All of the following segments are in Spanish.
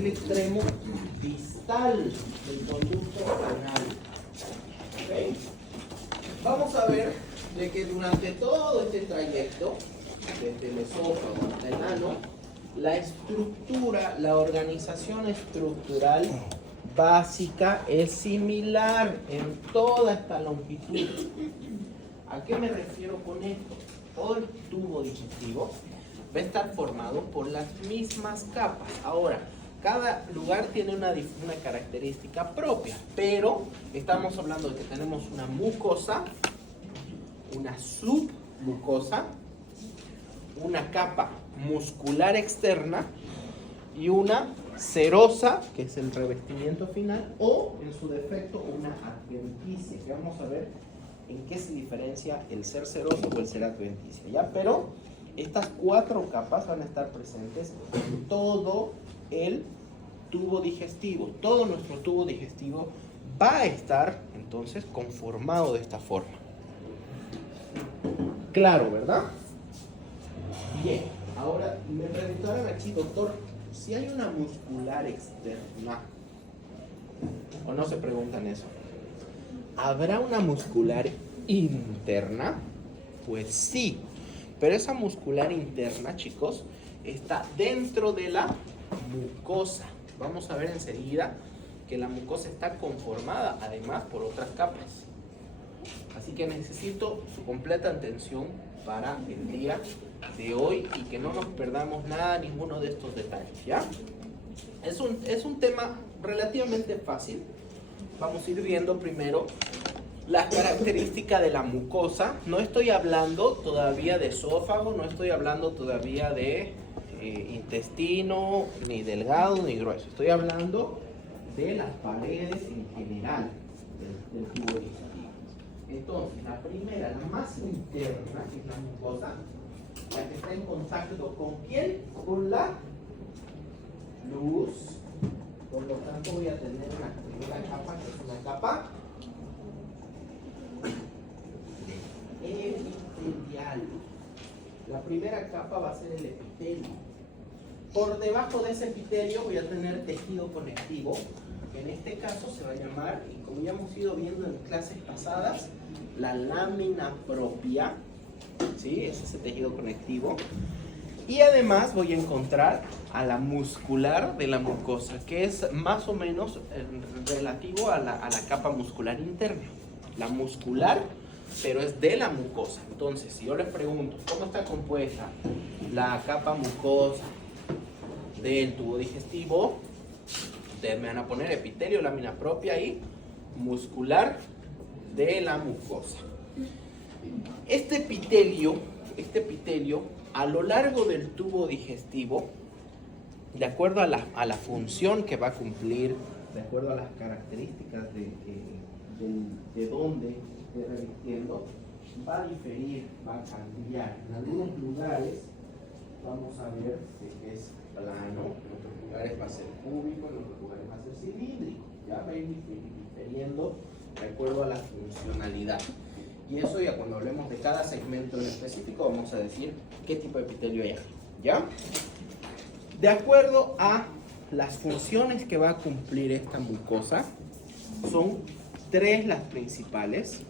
el extremo distal del conducto anal. ¿Okay? Vamos a ver de que durante todo este trayecto, desde el esófago hasta el ano, la estructura, la organización estructural básica es similar en toda esta longitud. ¿A qué me refiero con esto? Todo el tubo digestivo va a estar formado por las mismas capas. Ahora, cada lugar tiene una característica propia, pero estamos hablando de que tenemos una mucosa, una submucosa, una capa muscular externa y una serosa, que es el revestimiento final, o en su defecto una adventicia, que vamos a ver en qué se diferencia el ser seroso o el ser adventicia, ¿ya? Pero estas 4 capas van a estar presentes en todo el tubo digestivo. Todo nuestro tubo digestivo va a estar entonces conformado de esta forma. Claro, ¿verdad? Bien, ahora me preguntaron aquí, doctor, si hay una muscular externa, o no se preguntan eso. ¿Habrá una muscular interna? Pues sí, pero esa muscular interna, chicos, está dentro de la mucosa. Vamos a ver enseguida que la mucosa está conformada además por otras capas. Así que necesito su completa atención para el día de hoy y que no nos perdamos nada, ninguno de estos detalles, ¿ya? Es un tema relativamente fácil. Vamos a ir viendo primero las características de la mucosa. No estoy hablando todavía de esófago, no estoy hablando todavía de intestino, ni delgado ni grueso. Estoy hablando de las paredes en general del tubo digestivo. Entonces, la primera, la más interna, que es la mucosa, la que está en contacto con ¿quién? Con la luz. Por lo tanto, voy a tener una primera capa, que es una capa epitelial. La primera capa va a ser el epitelio. Por debajo de ese epitelio voy a tener tejido conectivo, que en este caso se va a llamar, y como ya hemos ido viendo en clases pasadas, la lámina propia, ¿sí? Es ese tejido conectivo. Y además voy a encontrar a la muscular de la mucosa, que es más o menos relativo a la capa muscular interna. La muscular, pero es de la mucosa. Entonces, si yo les pregunto, ¿cómo está compuesta la capa mucosa del tubo digestivo? Ustedes me van a poner epitelio, lámina propia y muscular de la mucosa. Este epitelio, a lo largo del tubo digestivo, de acuerdo a la función que va a cumplir, de acuerdo a las características de dónde esté revistiendo, va a diferir, va a cambiar. En algunos lugares vamos a ver que es plano, en otros lugares va a ser cúbico, en otros lugares va a ser cilíndrico. Ya va a ir diferiendo de acuerdo a la funcionalidad. Y eso ya cuando hablemos de cada segmento en específico vamos a decir qué tipo de epitelio hay, ¿ya? De acuerdo a las funciones que va a cumplir esta mucosa, son 3 las principales.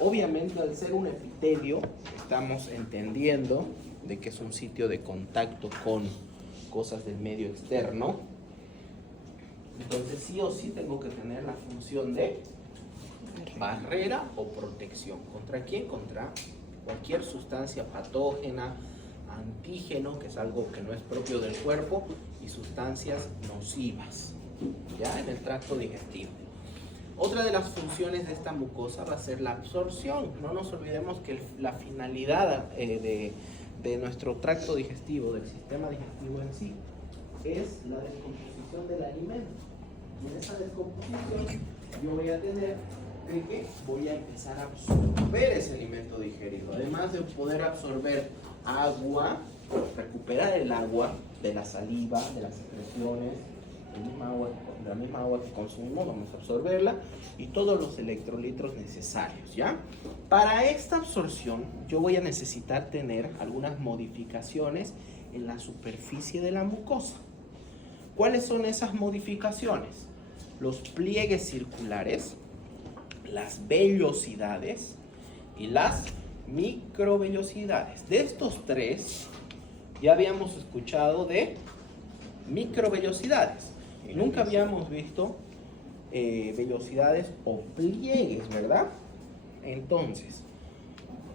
Obviamente, al ser un epitelio, estamos entendiendo de que es un sitio de contacto con cosas del medio externo. Entonces, sí o sí tengo que tener la función de barrera o protección. ¿Contra quién? Contra cualquier sustancia patógena, antígeno, que es algo que no es propio del cuerpo, y sustancias nocivas, ya en el tracto digestivo. Otra de las funciones de esta mucosa va a ser la absorción. No nos olvidemos que la finalidad de nuestro tracto digestivo, del sistema digestivo en sí, es la descomposición del alimento. Y en esa descomposición yo voy a tener que voy a empezar a absorber ese alimento digerido. Además de poder absorber agua, recuperar el agua de la saliva, de las secreciones, de la misma agua que consumimos, vamos a absorberla, y todos los electrolitos necesarios, ¿ya? Para esta absorción yo voy a necesitar tener algunas modificaciones en la superficie de la mucosa. ¿Cuáles son esas modificaciones? Los pliegues circulares, las vellosidades y las microvellosidades. De estos tres, ya habíamos escuchado de microvellosidades. Nunca habíamos visto vellosidades o pliegues, ¿verdad? Entonces,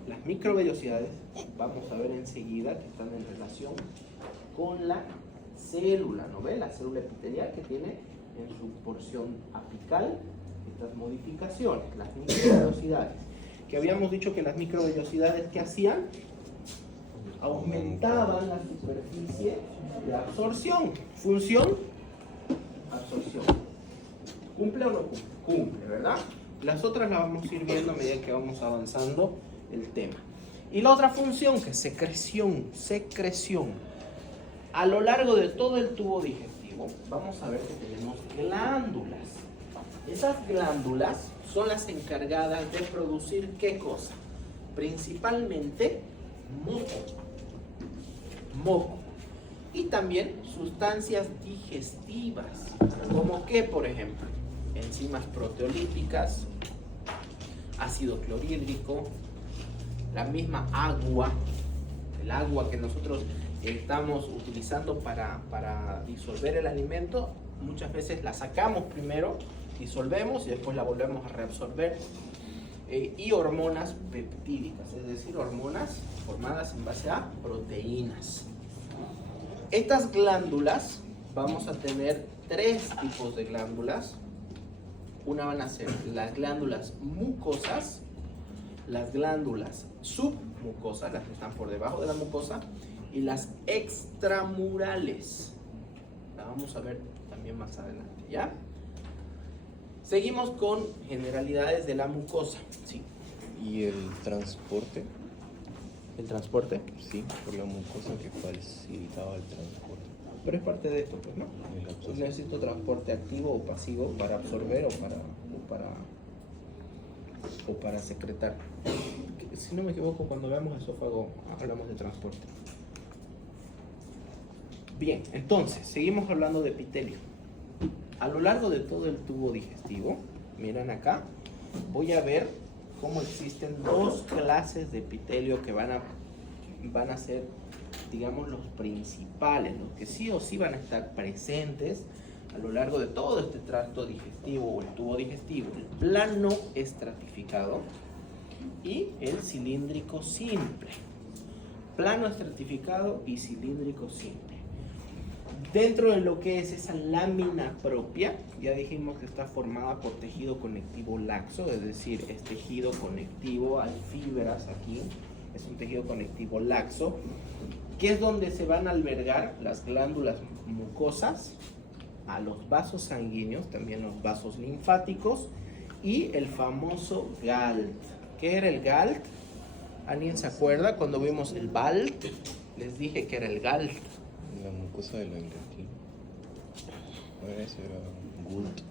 las microvellosidades, vamos a ver enseguida que están en relación con la célula, ¿no ve? La célula epitelial que tiene en su porción apical estas modificaciones, las microvellosidades. Que habíamos dicho que las microvellosidades, ¿qué hacían? Aumentaban la superficie de absorción. Función, absorción. ¿Cumple o no cumple? Cumple, ¿verdad? Las otras las vamos a ir viendo a medida que vamos avanzando el tema. Y la otra función, que es secreción, secreción. A lo largo de todo el tubo digestivo, vamos a ver que tenemos glándulas. Esas glándulas son las encargadas de producir ¿qué cosa? Principalmente moco. Moco. Y también sustancias digestivas. ¿Como qué, por ejemplo? Enzimas proteolíticas, ácido clorhídrico, la misma agua, el agua que nosotros estamos utilizando para disolver el alimento, muchas veces la sacamos primero, disolvemos y después la volvemos a reabsorber. Y hormonas peptídicas, es decir, hormonas formadas en base a proteínas. Estas glándulas, vamos a tener tres tipos de glándulas. Una van a ser las glándulas mucosas, las glándulas submucosas, las que están por debajo de la mucosa, y las extramurales. La vamos a ver también más adelante, ¿ya? Seguimos con generalidades de la mucosa. Sí. ¿Y el transporte? ¿El transporte? Sí, por la mucosa que facilitaba el transporte. Pero es parte de esto, pues, ¿no? Pues necesito transporte activo o pasivo para absorber o para secretar. Si no me equivoco, cuando veamos esófago hablamos de transporte. Bien, entonces, seguimos hablando de epitelio. A lo largo de todo el tubo digestivo, miren acá, voy a ver cómo existen dos clases de epitelio que van a ser, digamos, los principales, los que sí o sí van a estar presentes a lo largo de todo este tracto digestivo o el tubo digestivo: el plano estratificado y el cilíndrico simple. Plano estratificado y cilíndrico simple. Dentro de lo que es esa lámina propia, ya dijimos que está formada por tejido conectivo laxo, es decir, es tejido conectivo, hay fibras aquí, es un tejido conectivo laxo, que es donde se van a albergar las glándulas mucosas, a los vasos sanguíneos, también los vasos linfáticos y el famoso GALT. ¿Qué era el GALT? ¿Alguien se acuerda cuando vimos el BALT? Les dije que era el GALT. La mucosa de la intestino. Ese era GULT.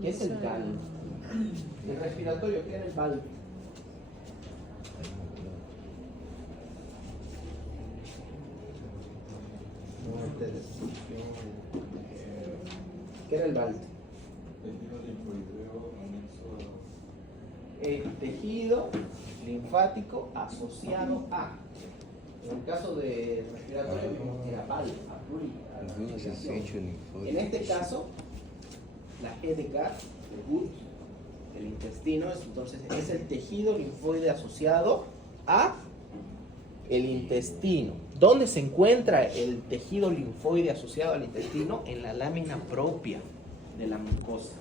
¿Qué es el GALT? El respiratorio, ¿qué era el BALT? ¿Qué era el BALT? El tejido linfático asociado a. En el caso de respiratorio, vimos que era BALT, en este caso, la G de GAT, el GUT, el intestino, entonces es el tejido linfoide asociado a el intestino. ¿Dónde se encuentra el tejido linfoide asociado al intestino? En la lámina propia de la mucosa.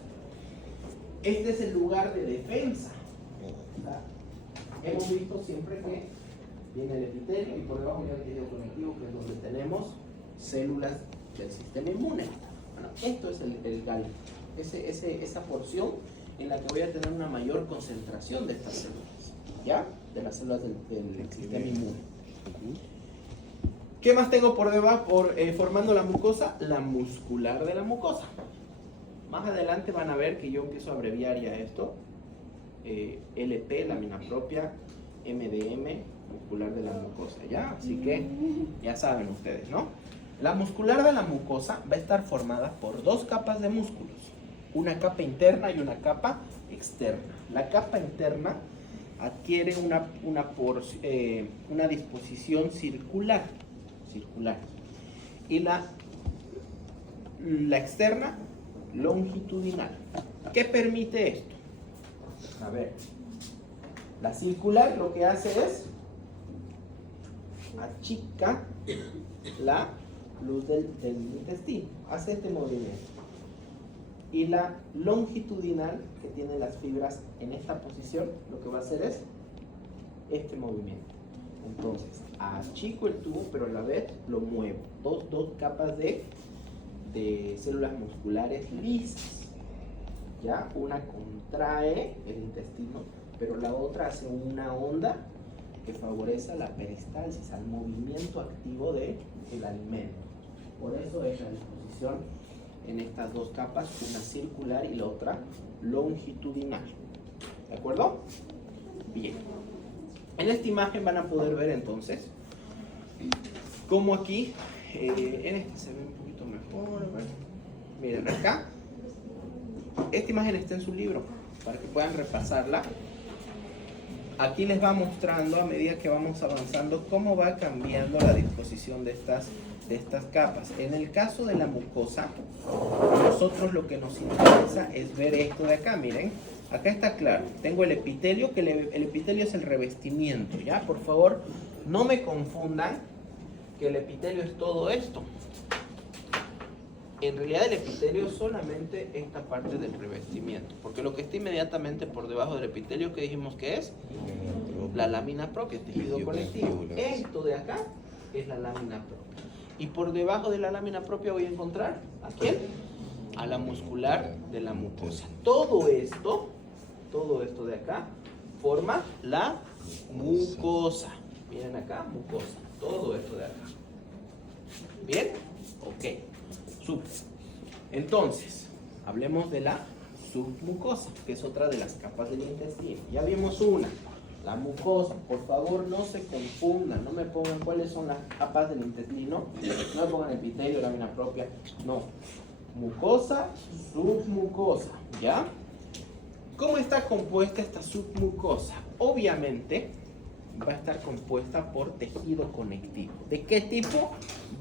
Este es el lugar de defensa. Hemos visto siempre que viene el epitelio y por debajo viene el tejido conectivo, que es donde tenemos células del sistema inmune. Bueno, esto es el GALT, esa porción en la que voy a tener una mayor concentración de estas células, ¿ya? De las células del sistema inmune. ¿Qué más tengo por debajo, formando la mucosa? La muscular de la mucosa. Más adelante van a ver que yo empiezo a abreviar ya esto. LP, lámina propia, MDM, muscular de la mucosa, ¿ya? Así que ya saben ustedes, ¿no? La muscular de la mucosa va a estar formada por dos capas de músculos, una capa interna y una capa externa. La capa interna adquiere una disposición circular, y la externa longitudinal. ¿Qué permite esto? A ver, la circular lo que hace es achica la luz del intestino, hace este movimiento. Y la longitudinal, que tiene las fibras en esta posición, lo que va a hacer es este movimiento. Entonces, achico el tubo, pero a la vez lo muevo. Dos capas de células musculares lisas. ¿Ya? Una contrae el intestino, pero la otra hace una onda que favorece la peristalsis, al movimiento activo del alimento. Por eso es la disposición en estas dos capas, una circular y la otra longitudinal. ¿De acuerdo? Bien. En esta imagen van a poder ver entonces cómo aquí, en este se ve un poquito mejor. A ver. Miren acá. Esta imagen está en su libro para que puedan repasarla. Aquí les va mostrando a medida que vamos avanzando cómo va cambiando la disposición de estas capas. En el caso de la mucosa, nosotros lo que nos interesa es ver esto de acá. Miren, acá está claro. Tengo el epitelio, que el epitelio es el revestimiento. ¿Ya? Por favor, no me confundan que el epitelio es todo esto. En realidad el epitelio es solamente esta parte del revestimiento, porque lo que está inmediatamente por debajo del epitelio, que dijimos que es la lámina propia, tejido conectivo. Esto de acá es la lámina propia. Y por debajo de la lámina propia voy a encontrar ¿a quién? A la muscular de la mucosa. Todo esto de acá forma la mucosa. Miren acá, mucosa. Todo esto de acá. ¿Bien? Ok. Entonces, hablemos de la submucosa, que es otra de las capas del intestino. Ya vimos una, la mucosa. Por favor, no se confundan, no me pongan cuáles son las capas del intestino, no me pongan epitelio, lámina propia, no. Mucosa, submucosa, ¿ya? ¿Cómo está compuesta esta submucosa? Obviamente va a estar compuesta por tejido conectivo. ¿De qué tipo?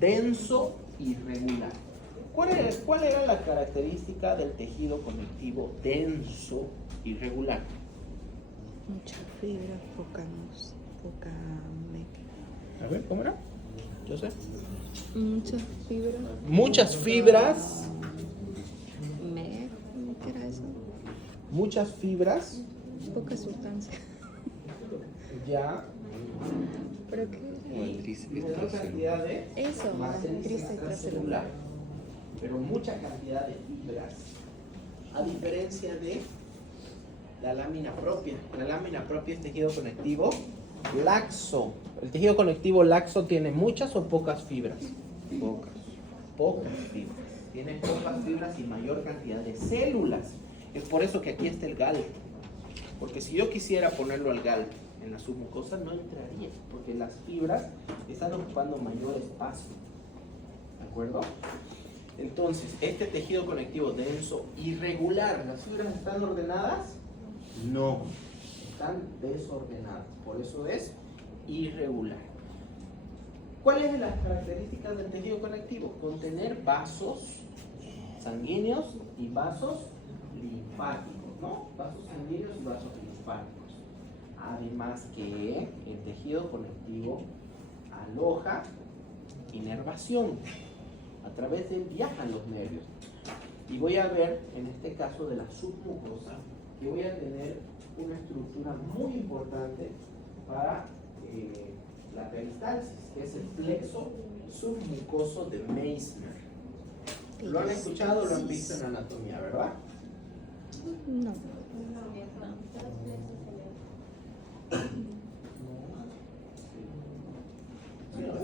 Denso y regular. ¿Cuál era la característica del tejido conectivo denso y regular? Mucha fibra, poca A ver, ¿cómo era? Yo sé. mucha fibra. Muchas fibras. ¿Qué era eso? Muchas fibras. Poca sustancia. Ya. ¿Pero qué? Matriz Menor extracelular. cantidad de Eso, matriz matriz extracelular. Pero mucha cantidad de fibras. A diferencia de la lámina propia. La lámina propia es tejido conectivo laxo. ¿El tejido conectivo laxo tiene muchas o pocas fibras? Pocas. Pocas fibras. Tiene pocas fibras y mayor cantidad de células. Es por eso que aquí está el GAL. Porque si yo quisiera ponerlo al GAL en la submucosa, no entraría. Porque las fibras están ocupando mayor espacio. ¿De acuerdo? Entonces, este tejido conectivo denso, irregular, ¿las fibras están ordenadas? No, están desordenadas, por eso es irregular. ¿Cuáles son las características del tejido conectivo? Contener vasos sanguíneos y vasos linfáticos, ¿no? Vasos sanguíneos y vasos linfáticos. Además que el tejido conectivo aloja inervación. A través de él viajan los nervios. Y voy a ver, en este caso de la submucosa, que voy a tener una estructura muy importante para la peristalsis, que es el plexo submucoso de Meissner. ¿Lo han escuchado o lo han visto en anatomía, verdad? No.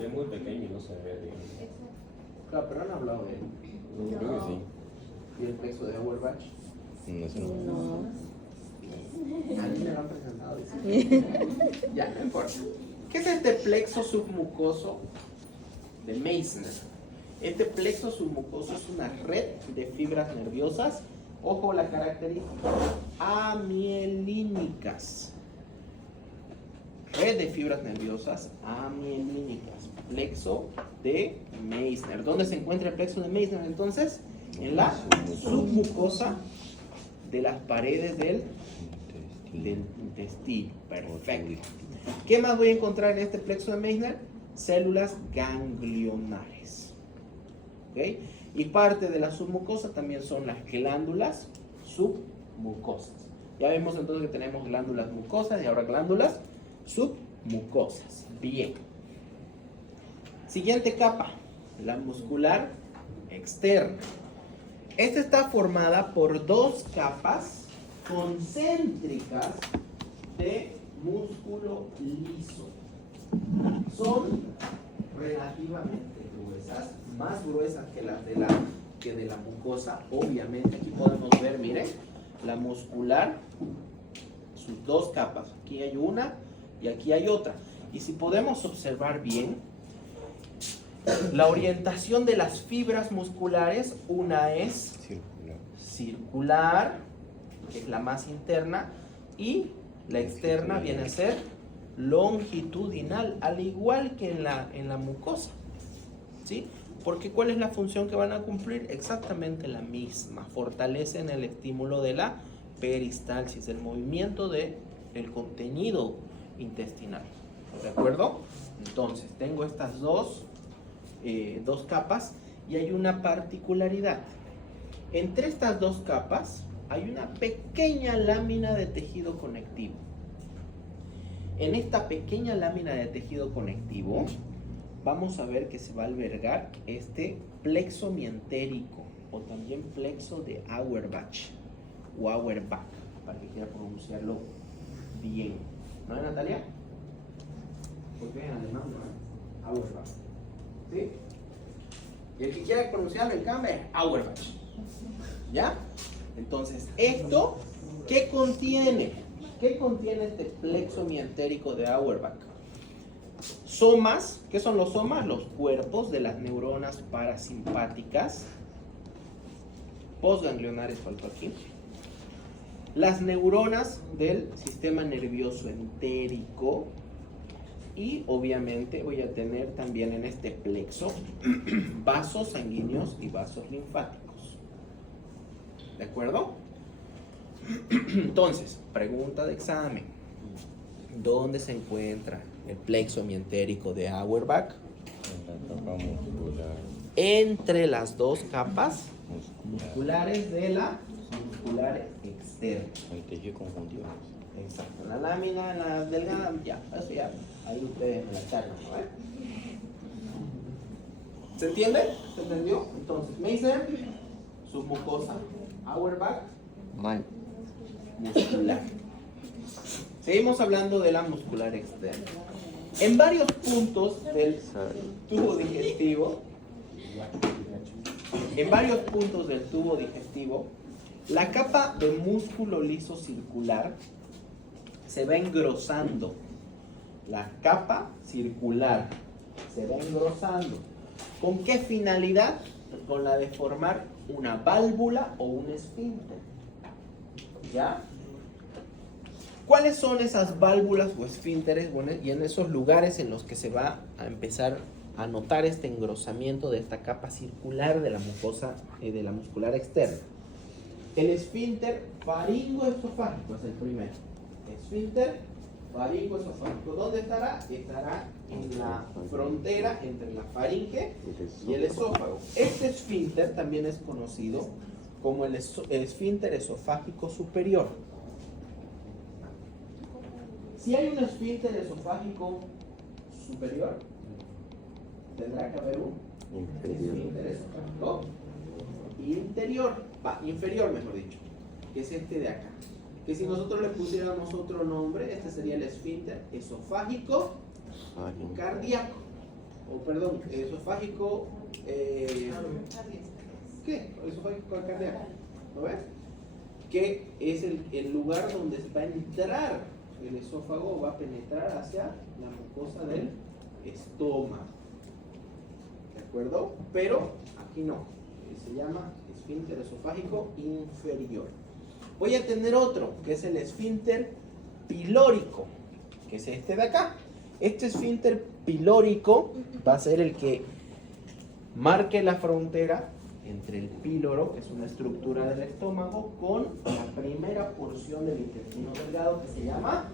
Es muy pequeño y no se ve bien. Claro, pero han hablado de él. Creo que sí. ¿Y el plexo de Auerbach? No sé. No. A mí me lo han presentado. Dice. Ya, no importa. ¿Qué es este plexo submucoso de Meissner? Este plexo submucoso es una red de fibras nerviosas, ojo la característica, amielínicas. Red de fibras nerviosas amielínicas, plexo de Meissner. ¿Dónde se encuentra el plexo de Meissner entonces? En la submucosa de las paredes del intestino. Perfecto. ¿Qué más voy a encontrar en este plexo de Meissner? Células ganglionares. ¿Okay? Y parte de la submucosa también son las glándulas submucosas. Ya vemos entonces que tenemos glándulas mucosas y ahora glándulas submucosas. Bien. Siguiente capa, la muscular externa. Esta está formada por dos capas concéntricas de músculo liso. Son relativamente gruesas, más gruesas que las de la mucosa. Obviamente aquí podemos ver, miren, la muscular, sus dos capas. Aquí hay una y aquí hay otra. Y si podemos observar bien, la orientación de las fibras musculares, una es circular, que es la más interna, y la externa viene a ser longitudinal, al igual que en la mucosa. ¿Sí? Porque ¿cuál es la función que van a cumplir? Exactamente la misma. Fortalecen el estímulo de la peristalsis, el movimiento del contenido intestinal. ¿De acuerdo? Entonces, tengo estas dos capas y hay una particularidad. Entre estas dos capas hay una pequeña lámina de tejido conectivo. En esta pequeña lámina de tejido conectivo vamos a ver que se va a albergar este plexo mientérico o también plexo de Auerbach o Auerbach, para que quiera pronunciarlo bien. ¿No es, Natalia? Porque en alemán no es Auerbach. ¿Sí? Y el que quiera pronunciarlo en cambio es Auerbach. ¿Ya? Entonces, ¿esto qué contiene? ¿Qué contiene este plexo mientérico de Auerbach? Somas. ¿Qué son los somas? Los cuerpos de las neuronas parasimpáticas. Postganglionares faltó aquí. Las neuronas del sistema nervioso entérico. Y obviamente voy a tener también en este plexo vasos sanguíneos y vasos linfáticos. ¿De acuerdo? Entonces, pregunta de examen. ¿Dónde se encuentra el plexo mientérico de Auerbach? En la capa muscular. Entre las dos capas musculares de la muscular externa. El tejido conjuntivo. Exacto. La lámina, la delgada, ya, eso ya. Ahí ustedes me la charlan, ¿no? ¿Se entiende? ¿Se entendió? Entonces, Meissner, submucosa. Auerbach, muscular. Seguimos hablando de la muscular externa. En varios puntos del tubo digestivo, la capa de músculo liso circular se va engrosando. La capa circular se va engrosando. ¿Con qué finalidad? Con la de formar una válvula o un esfínter. ¿Ya? ¿Cuáles son esas válvulas o esfínteres? Bueno, y en esos lugares en los que se va a empezar a notar este engrosamiento de esta capa circular de la mucosa de la muscular externa. El esfínter faringoesofágico es el primero. Esfínter faringoesofágico. ¿Dónde estará? Estará en la frontera entre la faringe y el esófago. Este esfínter también es conocido como el esfínter esofágico superior. Si hay un esfínter esofágico superior, tendrá que haber un esfínter esofágico inferior, mejor dicho, que es este de acá. Que si nosotros le pusiéramos otro nombre, este sería el esfínter esofágico cardíaco. O perdón, esofágico. ¿Qué? Esofágico cardíaco. ¿Lo ves? Que es el lugar donde va a entrar el esófago, va a penetrar hacia la mucosa del estómago. ¿De acuerdo? Pero aquí no, se llama esfínter esofágico inferior. Voy a tener otro, que es el esfínter pilórico, que es este de acá. Este esfínter pilórico va a ser el que marque la frontera entre el píloro, que es una estructura del estómago, con la primera porción del intestino delgado, que se llama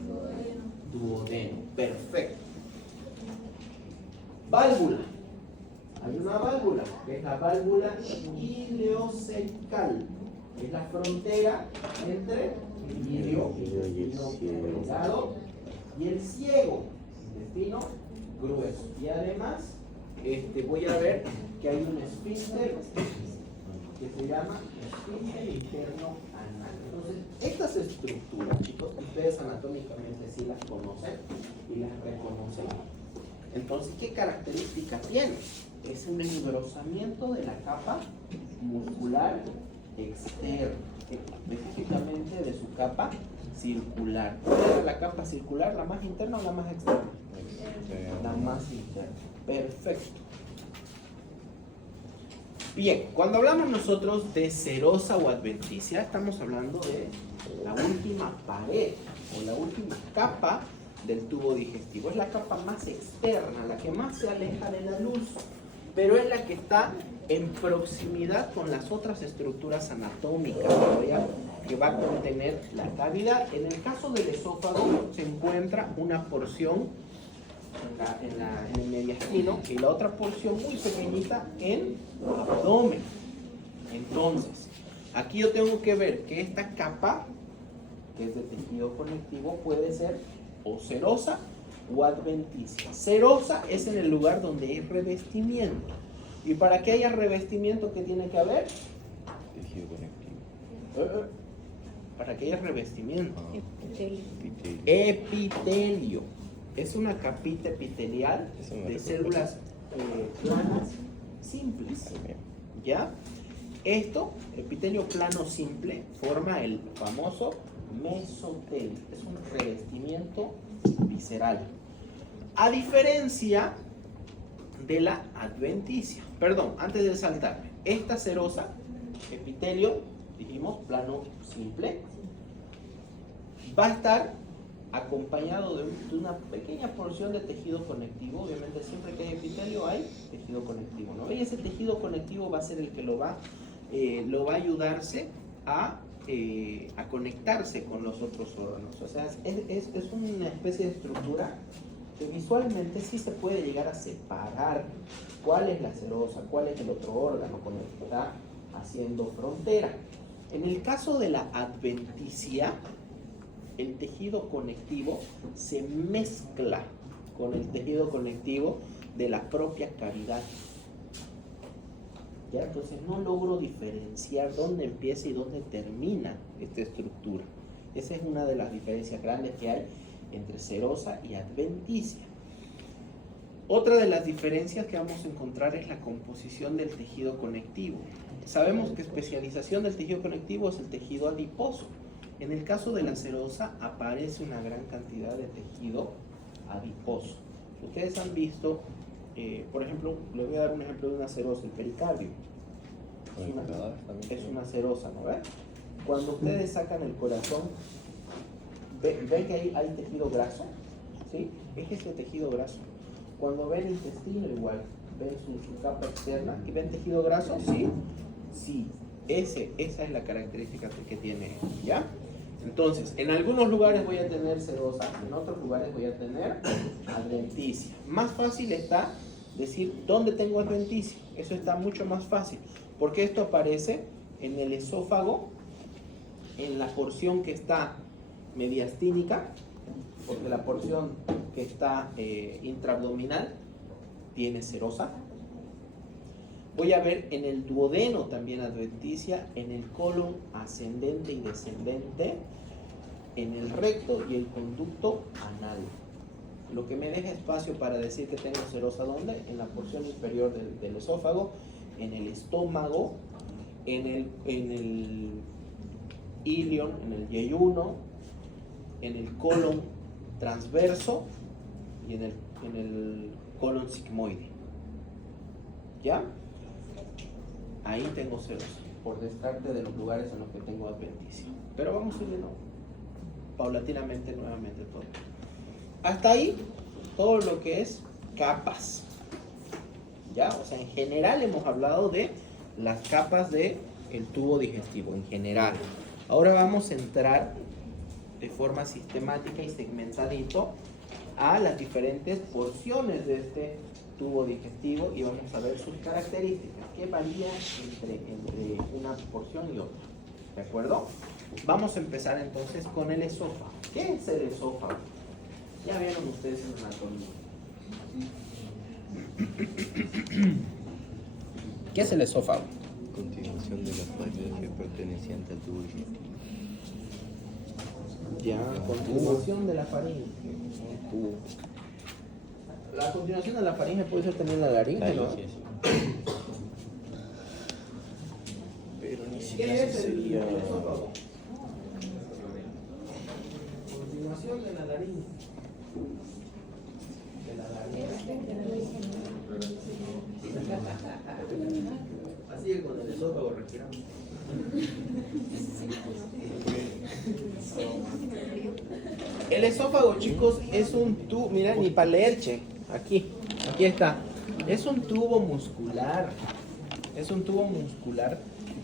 duodeno. Perfecto. Válvula. Hay una válvula, que es la válvula ileocecal. Es la frontera entre el ilio, el intestino delgado, y el ciego, intestino grueso. Y además, voy a ver que hay un esfínter que se llama esfínter interno anal. Entonces, estas estructuras, chicos, ustedes anatómicamente sí las conocen y las reconocen. Entonces, ¿qué características tiene? Es un engrosamiento de la capa muscular externa, específicamente de su capa circular. ¿Cuál era la capa circular? ¿La más interna o la más externa? La más interna. Perfecto. Bien, cuando hablamos nosotros de serosa o adventicia, estamos hablando de la última pared o la última capa del tubo digestivo. Es la capa más externa, la que más se aleja de la luz, pero es la que está en proximidad con las otras estructuras anatómicas que va a contener la cavidad. En el caso del esófago se encuentra una porción en el mediastino y la otra porción muy pequeñita en el abdomen. Entonces, aquí yo tengo que ver que esta capa, que es de tejido conectivo, puede ser o serosa o adventicia. Serosa es en el lugar donde hay revestimiento. Y para que haya revestimiento, ¿qué tiene que haber? Tejido conectivo. Para que haya revestimiento. Epitelio. Epitelio. Es una capita epitelial de células planas simples. ¿Ya? Esto, epitelio plano simple, forma el famoso mesotelio. Es un revestimiento visceral. A diferencia de la adventicia. Perdón, antes de saltarme. Esta serosa, epitelio, dijimos, plano simple, va a estar acompañado de una pequeña porción de tejido conectivo. Obviamente siempre que hay epitelio hay tejido conectivo, ¿no? Y ese tejido conectivo va a ser el que lo va a ayudarse a conectarse con los otros órganos. O sea, es una especie de estructura que visualmente sí se puede llegar a separar cuál es la serosa, cuál es el otro órgano con el que está haciendo frontera. En el caso de la adventicia, el tejido conectivo se mezcla con el tejido conectivo de la propia cavidad. ¿Ya? Entonces no logro diferenciar dónde empieza y dónde termina esta estructura. Esa es una de las diferencias grandes que hay entre serosa y adventicia. Otra de las diferencias que vamos a encontrar es la composición del tejido conectivo. Sabemos que especialización del tejido conectivo es el tejido adiposo. En el caso de la serosa aparece una gran cantidad de tejido adiposo. Ustedes han visto, por ejemplo, les voy a dar un ejemplo de una serosa, el pericardio. Es una serosa, ¿no ven? Cuando ustedes sacan el corazón, ¿ven que hay tejido graso? ¿Sí? Es ese tejido graso. Cuando ven el intestino igual, ven su capa externa y ven tejido graso, ¿sí? Sí, esa es la característica que tiene, ¿ya? Entonces, en algunos lugares voy a tener serosa, en otros lugares voy a tener adventicia. Más fácil está decir dónde tengo adventicia. Eso está mucho más fácil, porque esto aparece en el esófago, en la porción que está mediastínica, porque la porción que está intraabdominal tiene serosa. Voy a ver en el duodeno también adventicia, en el colon ascendente y descendente, en el recto y el conducto anal. Lo que me deja espacio para decir que tengo serosa, ¿dónde? En la porción inferior del esófago, en el estómago, en el ilion, en el yeyuno, en el colon transverso y en el colon sigmoide. ¿Ya? Ahí tengo ceros, por descarte de los lugares en los que tengo adventicio. Pero vamos a ir de nuevo, paulatinamente, nuevamente todo. Hasta ahí, todo lo que es capas. ¿Ya? O sea, en general hemos hablado de las capas del tubo digestivo, en general. Ahora vamos a entrar de forma sistemática y segmentadito a las diferentes porciones de este tubo digestivo y vamos a ver sus características, qué varía entre una porción y otra. ¿De acuerdo? Vamos a empezar entonces con el esófago. ¿Qué es el esófago? Ya vieron ustedes en anatomía. ¿Qué es el esófago? Continuación de la faringe perteneciente al tubo digestivo. Ya, continuación de la faringe. La continuación de la faringe puede ser también la laringe, ¿no? Pero ni ¿Qué siquiera es el sería... esófago? Continuación de la laringe. De la laringe. Así que con el esófago respiramos. El esófago, chicos, es un tubo, mira, ni para leer, che, aquí está. Es un tubo muscular. Es un tubo muscular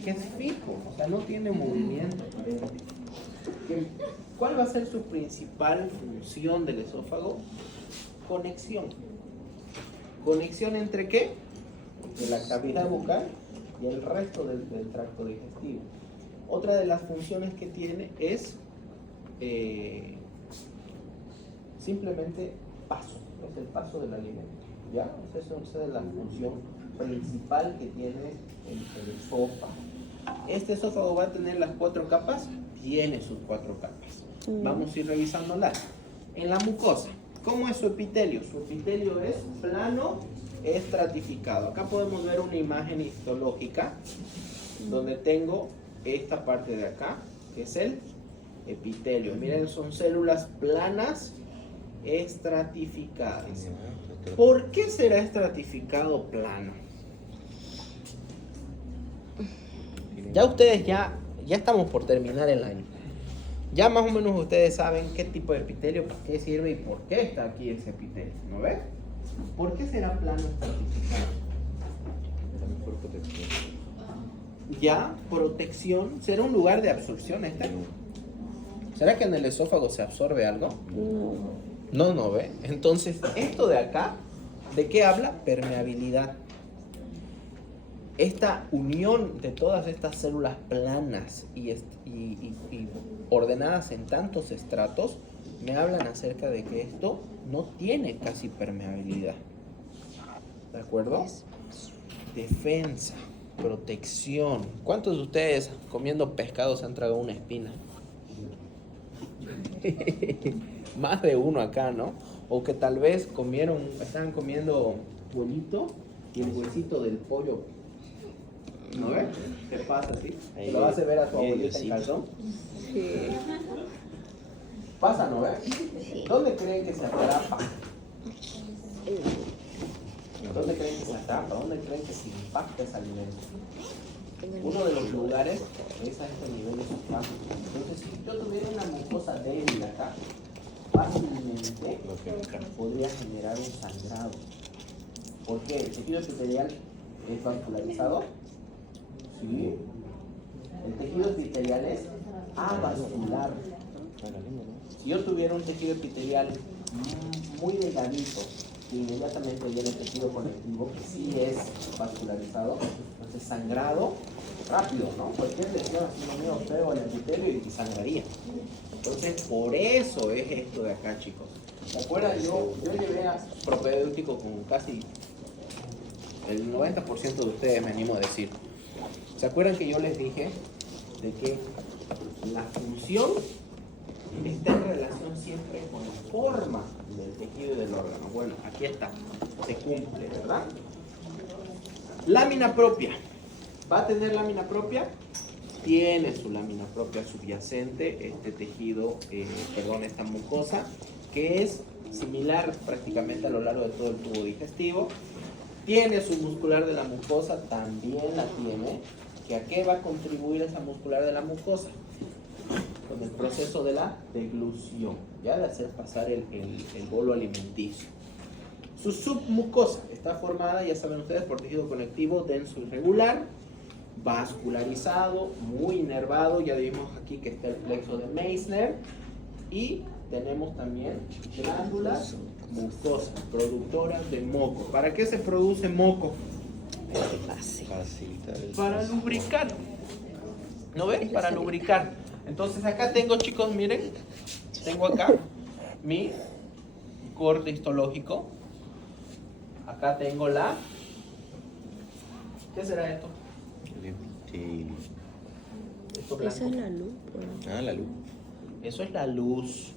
que es fijo, o sea, no tiene movimiento. ¿Cuál va a ser su principal función del esófago? Conexión. ¿Conexión entre qué? Entre la cavidad bucal y el resto del tracto digestivo. Otra de las funciones que tiene es simplemente paso, es el paso del alimento. ¿Ya? Esa es la función principal que tiene el esófago. ¿Este esófago va a tener las 4 capas? Tiene sus 4 capas. Vamos a ir revisándolas. En la mucosa, ¿cómo es su epitelio? Su epitelio es plano, estratificado. Acá podemos ver una imagen histológica donde tengo esta parte de acá, que es el epitelio. Miren, son células planas estratificadas. ¿Por qué será estratificado plano? Ya ustedes ya estamos por terminar el año. Ya más o menos ustedes saben qué tipo de epitelio, para qué sirve y por qué está aquí ese epitelio. ¿No ves? ¿Por qué será plano estratificado? La mejor protección. Ya, protección. ¿Será un lugar de absorción este? ¿Será que en el esófago se absorbe algo? No, ¿ve? Entonces, esto de acá, ¿de qué habla? Permeabilidad. Esta unión de todas estas células planas y ordenadas en tantos estratos, me hablan acerca de que esto no tiene casi permeabilidad. ¿De acuerdo? Defensa, protección. ¿Cuántos de ustedes comiendo pescado se han tragado una espina? Más de uno acá, ¿no? O que tal vez estaban comiendo pollito y el huesito del pollo, ¿no ves? ¿Qué pasa así? ¿Lo hace ver a tu abuelita en calzón? Sí. Pasa, ¿no ves? ¿Dónde creen que se atrapa? ¿Dónde creen que se atrapa? ¿Dónde creen que se impacta ese alimento? Uno de los lugares es a este nivel de esófago. Entonces, si yo tuviera una mucosa débil acá, fácilmente podría generar un sangrado. ¿Por qué? ¿El tejido epitelial es vascularizado? Sí. El tejido epitelial es avascular. Si yo tuviera un tejido epitelial muy delgadito, que inmediatamente viene el tejido conectivo, que sí es vascularizado, entonces sangrado rápido, ¿no? Cualquier lesión así no mío feo al epitelio y sangraría. Entonces, por eso es esto de acá, chicos. ¿Se acuerdan? Yo llevé a propedéutico con casi el 90% de ustedes, me animo a decir. ¿Se acuerdan que yo les dije de que la función está en relación siempre con la forma del tejido y del órgano? Bueno, aquí está, se cumple, ¿verdad? Lámina propia. ¿Va a tener lámina propia? Tiene su lámina propia subyacente, este tejido, esta mucosa, que es similar prácticamente a lo largo de todo el tubo digestivo. Tiene su muscular de la mucosa, también la tiene. ¿Que a qué va a contribuir esa muscular de la mucosa? Con el proceso de la deglución, ya de hacer pasar el bolo alimenticio. Su submucosa está formada, ya saben ustedes, por tejido conectivo denso y regular, vascularizado, muy inervado. Ya vimos aquí que está el plexo de Meissner. Y tenemos también glándulas mucosas, productoras de moco. ¿Para qué se produce moco? Facilitar el Para paso. lubricar. ¿No ves? Para lubricar. Entonces acá tengo, chicos, miren, tengo acá mi corte histológico. Acá tengo la... ¿Qué será esto? El epitelio. Esto blanco. Esa es la luz, pues. Ah, la luz. Eso es la luz.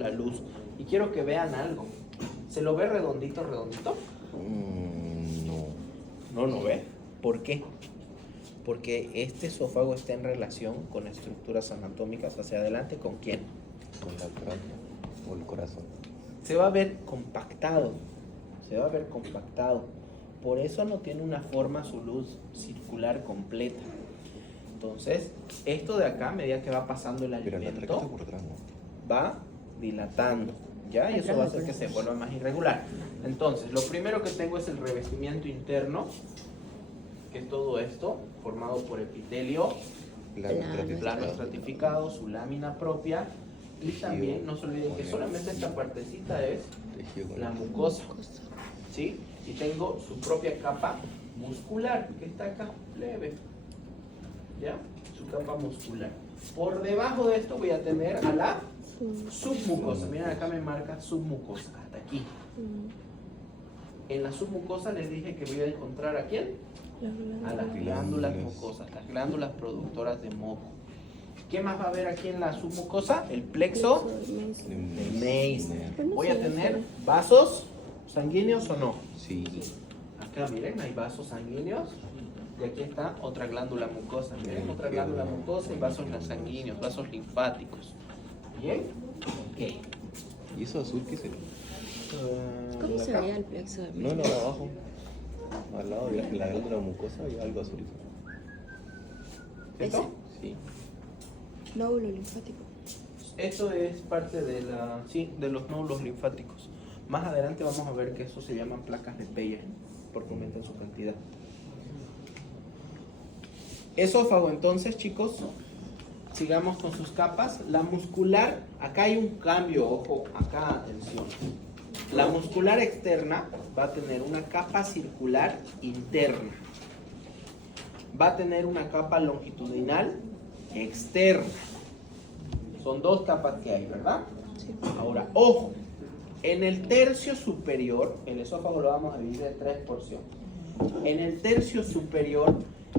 La luz. Y quiero que vean algo. ¿Se lo ve redondito, redondito? No. No ve. ¿Por qué? Porque este esófago está en relación con estructuras anatómicas hacia adelante. ¿Con quién? Con la tráquea o el corazón. Se va a ver compactado. Se va a ver compactado. Por eso no tiene una forma su luz circular completa. Entonces, esto de acá, a medida que va pasando el Pero la tráquea está alimento, por atrás, ¿no? va dilatando, ¿ya? Y eso va a hacer que se vuelva más irregular. Entonces, lo primero que tengo es el revestimiento interno, que es todo esto, formado por epitelio, plano estratificado, su lámina propia, y también, no se olviden que solamente esta partecita es la mucosa, ¿sí? Y tengo su propia capa muscular, que está acá, leve, ¿ya? Su capa muscular. Por debajo de esto voy a tener a la submucosa. Miren, acá me marca submucosa, hasta aquí. En la submucosa les dije que voy a encontrar ¿a quién? A las glándulas mucosas, las glándulas productoras de moco. ¿Qué más va a haber aquí en la submucosa? El plexo de Meissner. Voy a tener vasos sanguíneos o no. Sí. Acá miren, hay vasos sanguíneos. Y aquí está otra glándula mucosa. Miren, otra glándula mucosa y vasos sanguíneos, vasos linfáticos. ¿Bien? Ok. ¿Y eso azul qué sería? ¿Cómo se veía el plexo de No, Meissner? abajo. Al lado de la glándula mucosa hay algo azulito. ¿Esto? Sí. Nódulo linfático. Esto es parte de de los nódulos linfáticos. Más adelante vamos a ver que eso se llaman placas de Peyer, porque aumentan su cantidad. Esófago, entonces, chicos, sigamos con sus capas. La muscular, acá hay un cambio, ojo, acá atención. La muscular externa va a tener una capa circular interna. Va a tener una capa longitudinal externa. Son dos capas que hay, ¿verdad? Sí. Ahora, ojo, en el tercio superior, el esófago lo vamos a dividir en tres porciones. En el tercio superior,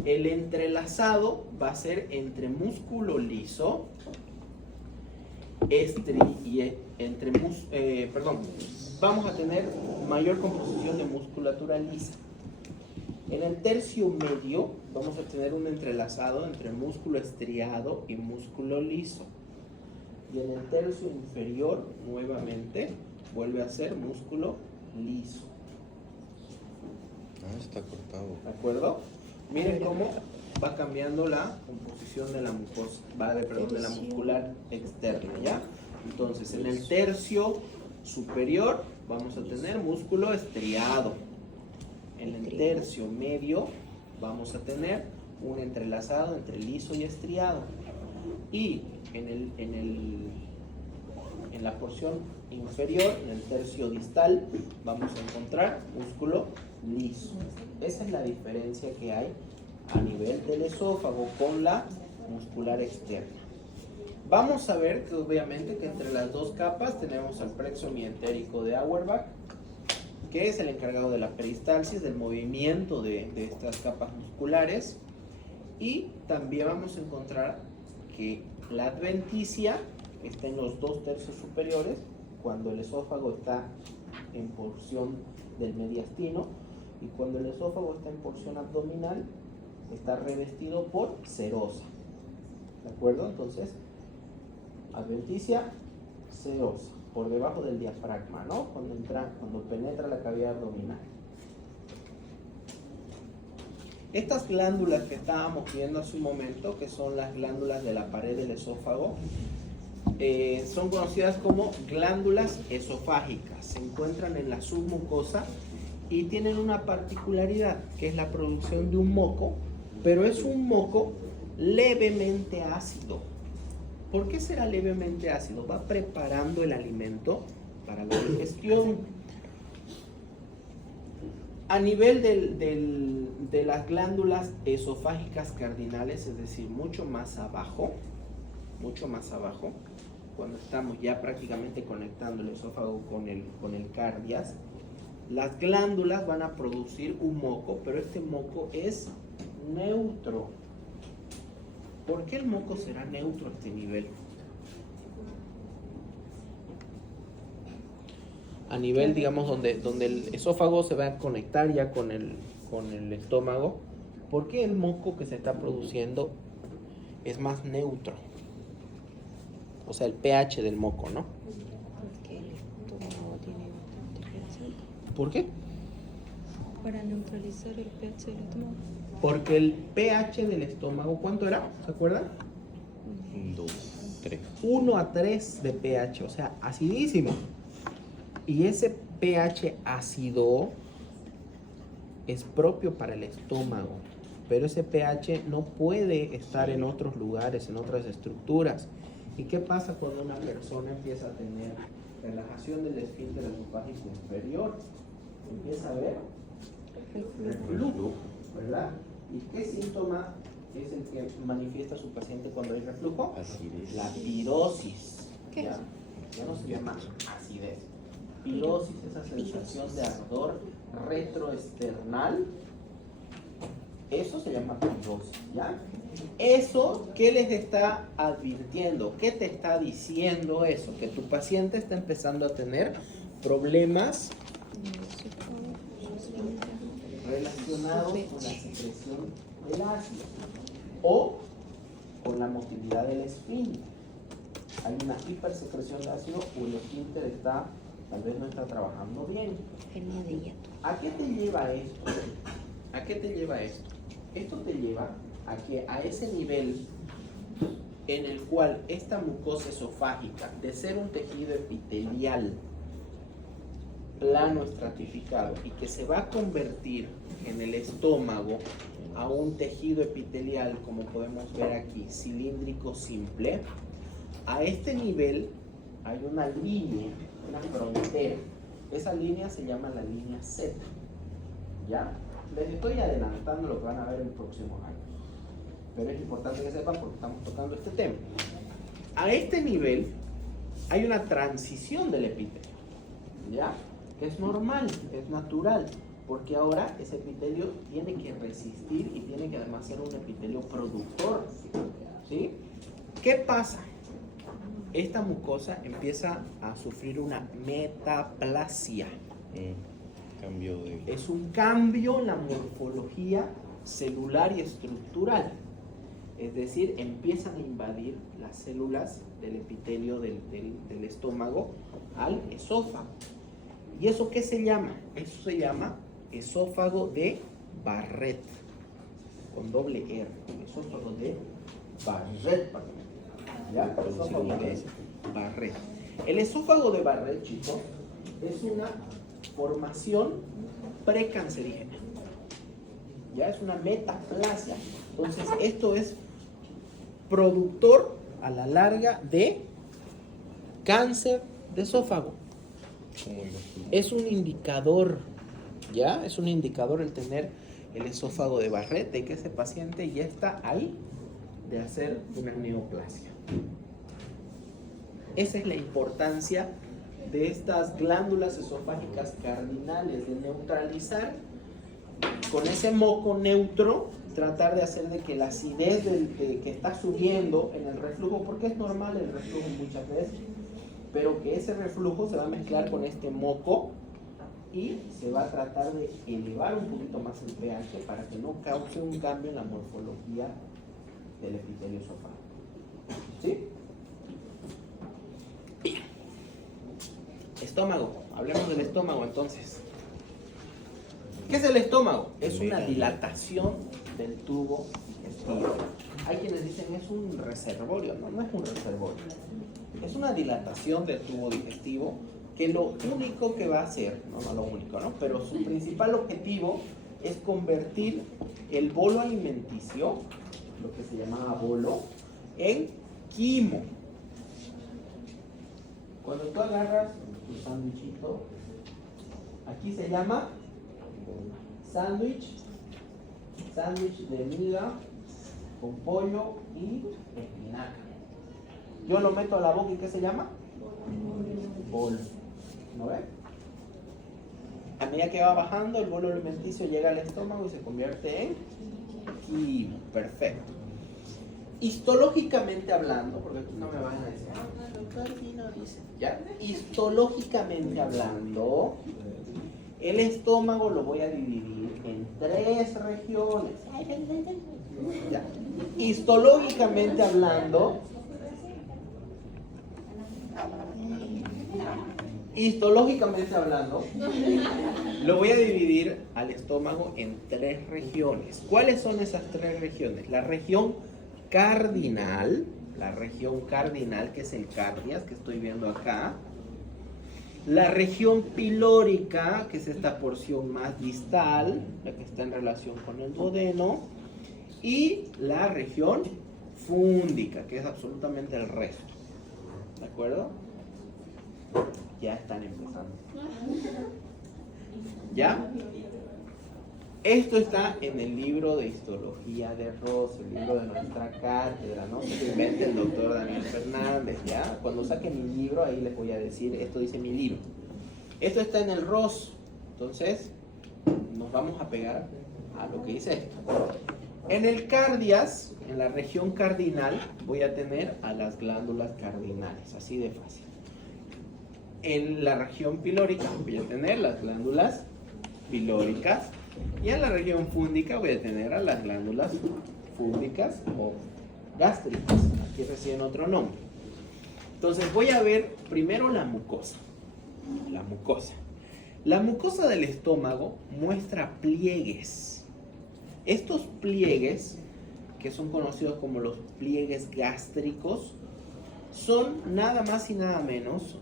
el entrelazado va a ser entre músculo liso, vamos a tener mayor composición de musculatura lisa. En el tercio medio vamos a tener un entrelazado entre músculo estriado y músculo liso. Y en el tercio inferior, nuevamente, vuelve a ser músculo liso. Ah, está cortado. ¿De acuerdo? Miren cómo va cambiando la composición de la mucosa, de la muscular externa, ¿ya? Entonces, en el tercio superior vamos a tener músculo estriado. En el tercio medio vamos a tener un entrelazado entre liso y estriado. Y en la porción inferior, en el tercio distal, vamos a encontrar músculo liso. Esa es la diferencia que hay a nivel del esófago con la muscular externa. Vamos a ver que obviamente que entre las dos capas tenemos al plexo mientérico de Auerbach, que es el encargado de la peristalsis, del movimiento de estas capas musculares. Y también vamos a encontrar que la adventicia está en los dos tercios superiores, cuando el esófago está en porción del mediastino, y cuando el esófago está en porción abdominal, está revestido por serosa. ¿De acuerdo? Entonces, adventicia, serosa, por debajo del diafragma, ¿no? Cuando penetra la cavidad abdominal. Estas glándulas que estábamos viendo hace un momento, que son las glándulas de la pared del esófago, son conocidas como glándulas esofágicas. Se encuentran en la submucosa y tienen una particularidad, que es la producción de un moco, pero es un moco levemente ácido. ¿Por qué será levemente ácido? Va preparando el alimento para la digestión. A nivel de las glándulas esofágicas cardinales, es decir, mucho más abajo, cuando estamos ya prácticamente conectando el esófago con el cardias, las glándulas van a producir un moco, pero este moco es neutro. ¿Por qué el moco será neutro a este nivel? A nivel, digamos, donde el esófago se va a conectar ya con el estómago, ¿por qué el moco que se está produciendo es más neutro? O sea, el pH del moco, ¿no? Porque el estómago tiene bastante grasa. ¿Por qué? Para neutralizar el pH del estómago. Porque el pH del estómago, ¿cuánto era? ¿Se acuerdan? 2, 3. 1 a 3 de pH, o sea, acidísimo. Y ese pH ácido es propio para el estómago, pero ese pH no puede estar en otros lugares, en otras estructuras. ¿Y qué pasa cuando una persona empieza a tener relajación del esfínter esofágico inferior? Empieza a ver reflujo, ¿verdad? ¿Y qué síntoma es el que manifiesta su paciente cuando hay reflujo? Acidez. La pirosis. ¿Qué ¿Ya? es? Ya no se llama acidez. Pirosis, esa sensación de ardor retroesternal, eso se llama pirosis, ¿ya? Eso, ¿qué les está advirtiendo? ¿Qué te está diciendo eso? Que tu paciente está empezando a tener problemas relacionados con la secreción del ácido o con la motilidad del esfínter. Hay una hipersecreción de ácido o el esfínter está, tal vez no está trabajando bien. Hernia de hiato. ¿A qué te lleva esto? ¿A qué te lleva esto? Esto te lleva a que a ese nivel en el cual esta mucosa esofágica, de ser un tejido epitelial plano estratificado y que se va a convertir en el estómago a un tejido epitelial, como podemos ver aquí, cilíndrico simple, a este nivel hay una línea, una frontera. Esa línea se llama la línea Z. ¿Ya? Les estoy adelantando lo que van a ver en próximos años. Pero es importante que sepan porque estamos tocando este tema. A este nivel hay una transición del epitelio. ¿Ya? Que es normal, es natural. Porque ahora ese epitelio tiene que resistir y tiene que además ser un epitelio productor. ¿Sí? ¿Qué pasa? Esta mucosa empieza a sufrir una metaplasia. Cambio de... Es un cambio en la morfología celular y estructural. Es decir, empiezan a invadir las células del epitelio del estómago al esófago. ¿Y eso qué se llama? Eso se llama esófago de Barrett, con doble R, esófago de Barrett. ¿Ya? Esófago de Barrett. El esófago de Barrett, chicos, es una formación precancerígena. Ya es una metaplasia. Entonces, esto es productor a la larga de cáncer de esófago. Es un indicador, ¿ya? Es un indicador el tener el esófago de Barrett, de que ese paciente ya está ahí de hacer una neoplasia. Esa es la importancia de estas glándulas esofágicas cardinales, de neutralizar con ese moco neutro, tratar de hacer de que la acidez que está subiendo en el reflujo, porque es normal el reflujo muchas veces, pero que ese reflujo se va a mezclar con este moco y se va a tratar de elevar un poquito más el pH para que no cause un cambio en la morfología del epitelio esofágico. ¿Sí? Bien. Estómago. Hablemos del estómago entonces. ¿Qué es el estómago? Es una dilatación del tubo digestivo. Hay quienes dicen es un reservorio. No, no es un reservorio. Es una dilatación del tubo digestivo que lo único que va a hacer, no lo único, ¿no? Pero su principal objetivo es convertir el bolo alimenticio, lo que se llamaba bolo, en quimo. Cuando tú agarras tu sándwichito, aquí se llama sándwich de miga con pollo y espinaca. Yo lo meto a la boca y ¿qué se llama? Bolo. ¿No ven? A medida que va bajando, el bolo alimenticio llega al estómago y se convierte en quimo. Perfecto. Histológicamente hablando, porque no me van a decir, doctor Pino dice, ¿ya? Histológicamente hablando, el estómago lo voy a dividir en 3 regiones. ¿Ya? Histológicamente hablando, lo voy a dividir al estómago en 3 regiones. ¿Cuáles son esas 3 regiones? La región cardinal, que es el cardias, que estoy viendo acá. La región pilórica, que es esta porción más distal, la que está en relación con el duodeno. Y la región fúndica, que es absolutamente el resto. ¿De acuerdo? Ya están empezando. ¿Ya? Esto está en el libro de histología de Ross, el libro de nuestra cátedra, ¿no? Que se invente el doctor Daniel Fernández, ¿ya? Cuando saque mi libro, ahí les voy a decir, esto dice mi libro. Esto está en el Ross, entonces nos vamos a pegar a lo que dice esto. En el cardias, en la región cardinal, voy a tener a las glándulas cardinales, así de fácil. En la región pilórica voy a tener las glándulas pilóricas. Y en la región fúndica voy a tener a las glándulas fúndicas o gástricas. Aquí reciben otro nombre. Entonces voy a ver primero la mucosa. La mucosa del estómago muestra pliegues. Estos pliegues, que son conocidos como los pliegues gástricos, son nada más y nada menos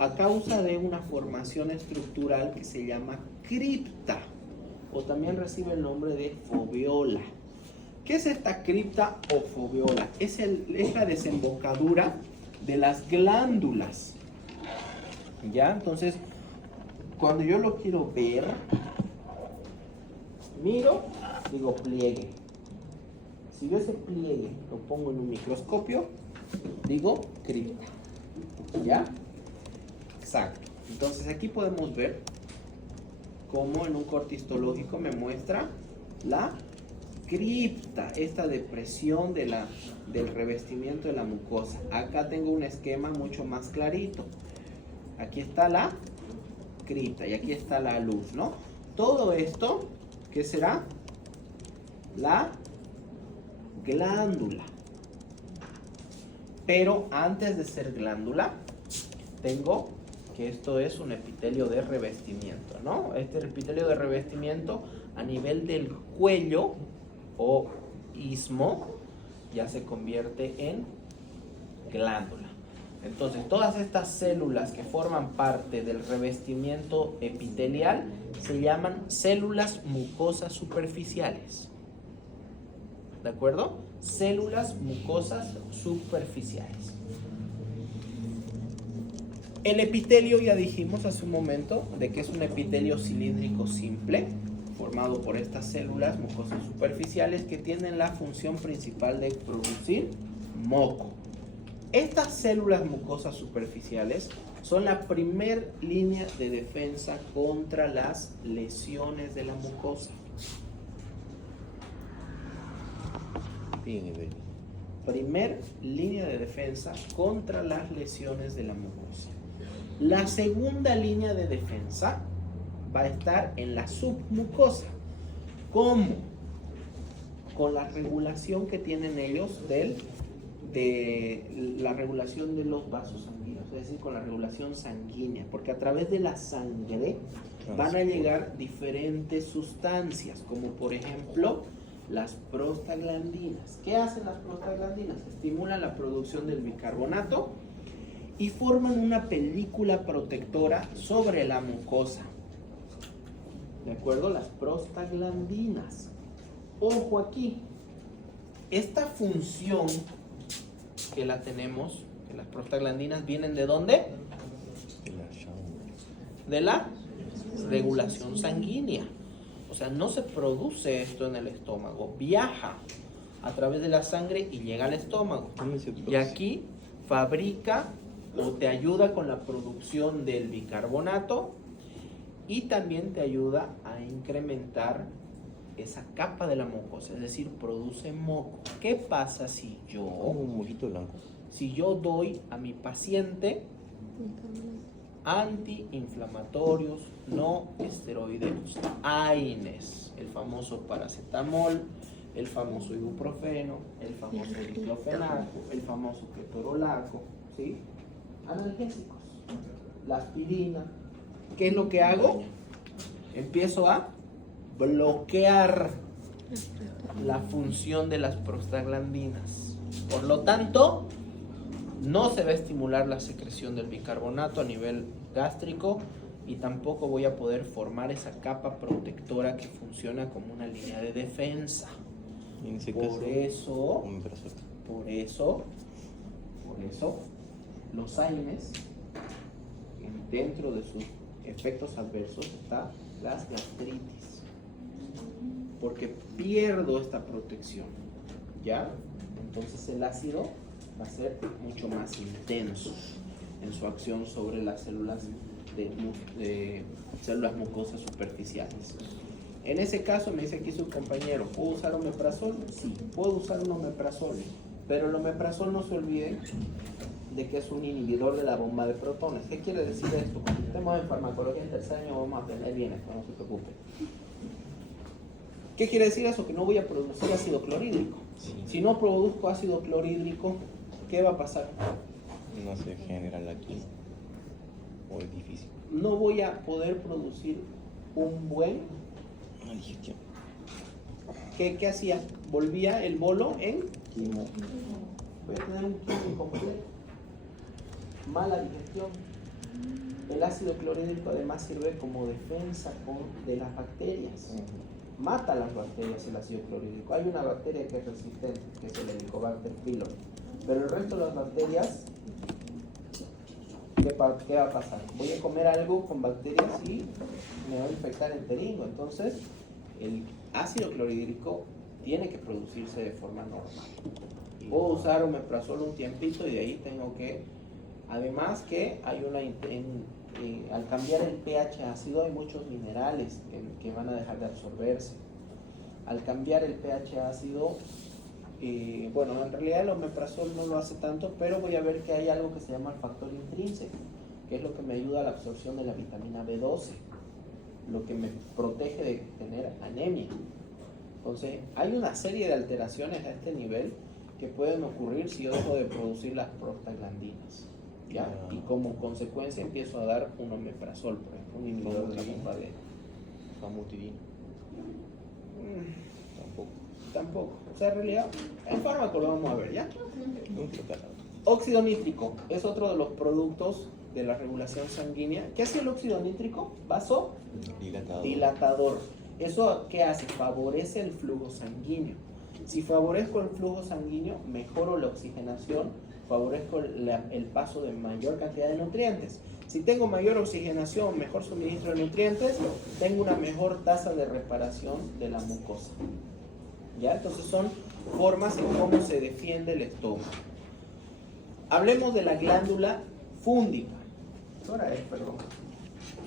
a causa de una formación estructural que se llama cripta, o también recibe el nombre de foveola. ¿Qué es esta cripta o foveola? Es la desembocadura de las glándulas. ¿Ya? Entonces, cuando yo lo quiero ver, miro, digo pliegue. Si yo ese pliegue lo pongo en un microscopio, digo cripta. ¿Ya? Exacto. Entonces aquí podemos ver cómo en un corte histológico me muestra la cripta, esta depresión del revestimiento de la mucosa. Acá tengo un esquema mucho más clarito. Aquí está la cripta y aquí está la luz, ¿no? Todo esto, ¿qué será? La glándula. Pero antes de ser glándula, tengo que esto es un epitelio de revestimiento, ¿no? Este epitelio de revestimiento a nivel del cuello o istmo ya se convierte en glándula. Entonces, todas estas células que forman parte del revestimiento epitelial se llaman células mucosas superficiales. ¿De acuerdo? Células mucosas superficiales. El epitelio, ya dijimos hace un momento, de que es un epitelio cilíndrico simple, formado por estas células mucosas superficiales que tienen la función principal de producir moco. Estas células mucosas superficiales son la primer línea de defensa contra las lesiones de la mucosa. Bien, Evelyn. Primer línea de defensa contra las lesiones de la mucosa. La segunda línea de defensa va a estar en la submucosa. ¿Cómo? Con la regulación que tienen ellos de la regulación de los vasos sanguíneos, es decir, con la regulación sanguínea, porque a través de la sangre van a llegar diferentes sustancias, como por ejemplo las prostaglandinas. ¿Qué hacen las prostaglandinas? Estimulan la producción del bicarbonato y forman una película protectora sobre la mucosa. ¿De acuerdo? Las prostaglandinas. Ojo aquí, esta función que la tenemos, que las prostaglandinas vienen ¿de dónde? De la sangre. De la regulación sanguínea. O sea, no se produce esto en el estómago, viaja a través de la sangre y llega al estómago. ¿Dónde se Y produce? aquí fabrica o te ayuda con la producción del bicarbonato y también te ayuda a incrementar esa capa de la mucosa, es decir, produce moco. ¿Qué pasa si Como un mojito blanco. yo doy a mi paciente antiinflamatorios no esteroideos, AINES, el famoso paracetamol, el famoso ibuprofeno, el famoso diclofenaco, el famoso ketorolaco, ¿sí? Analgésicos, la aspirina? ¿Qué es lo que hago? Empiezo a bloquear la función de las prostaglandinas. Por lo tanto, no se va a estimular la secreción del bicarbonato a nivel gástrico y tampoco voy a poder formar esa capa protectora que funciona como una línea de defensa. En ese Por caso, eso, omeprazol. por eso, los AINES, dentro de sus efectos adversos está las gastritis, porque pierdo esta protección, ¿ya? Entonces el ácido va a ser mucho más intenso en su acción sobre las células de células mucosas superficiales. En ese caso me dice aquí su compañero, ¿puedo usar omeprazol? Sí, puedo usar un omeprazol, pero el omeprazol, no se olviden de que es un inhibidor de la bomba de protones. ¿Qué quiere decir esto? Cuando estemos en farmacología en tercer año vamos a aprender bien esto, no se preocupe. ¿Qué quiere decir eso? Que no voy a producir ácido clorhídrico. Sí. Si no produzco ácido clorhídrico, ¿qué va a pasar? No se genera la quimio. O es difícil. No voy a poder producir un buen... Una digestión. ¿Qué hacía? Volvía el bolo en quimo. Voy a tener un quimo incompleto. Mala digestión. El ácido clorhídrico además sirve como defensa de las bacterias. Mata a las bacterias el ácido clorhídrico. Hay una bacteria que es resistente, que es el Helicobacter pylori. Pero el resto de las bacterias, ¿qué va a pasar? Voy a comer algo con bacterias y me va a infectar enteringo. Entonces, el ácido clorhídrico tiene que producirse de forma normal. Puedo usar omeprazol un tiempito y de ahí tengo que... Además que hay al cambiar el pH ácido hay muchos minerales que van a dejar de absorberse. Al cambiar el pH ácido, bueno, en realidad el omeprazol no lo hace tanto, pero voy a ver que hay algo que se llama el factor intrínseco, que es lo que me ayuda a la absorción de la vitamina B12, lo que me protege de tener anemia. Entonces, hay una serie de alteraciones a este nivel que pueden ocurrir si yo dejo de producir las prostaglandinas, ¿ya? Y como consecuencia empiezo a dar un omeprazol, por ejemplo, un inhibidor de la bomba de... Famotidina. Tampoco. Tampoco. O sea, en realidad, el fármaco lo vamos a ver, ¿ya? Un tratado. Óxido nítrico es otro de los productos de la regulación sanguínea. ¿Qué hace el óxido nítrico? Dilatador. Dilatador. ¿Eso qué hace? Favorece el flujo sanguíneo. Si favorezco el flujo sanguíneo, mejoro la oxigenación, favorezco el paso de mayor cantidad de nutrientes. Si tengo mayor oxigenación, mejor suministro de nutrientes, tengo una mejor tasa de reparación de la mucosa. ¿Ya? Entonces son formas en cómo se defiende el estómago. Hablemos de la glándula fúndica. ¿Qué hora es, perdón?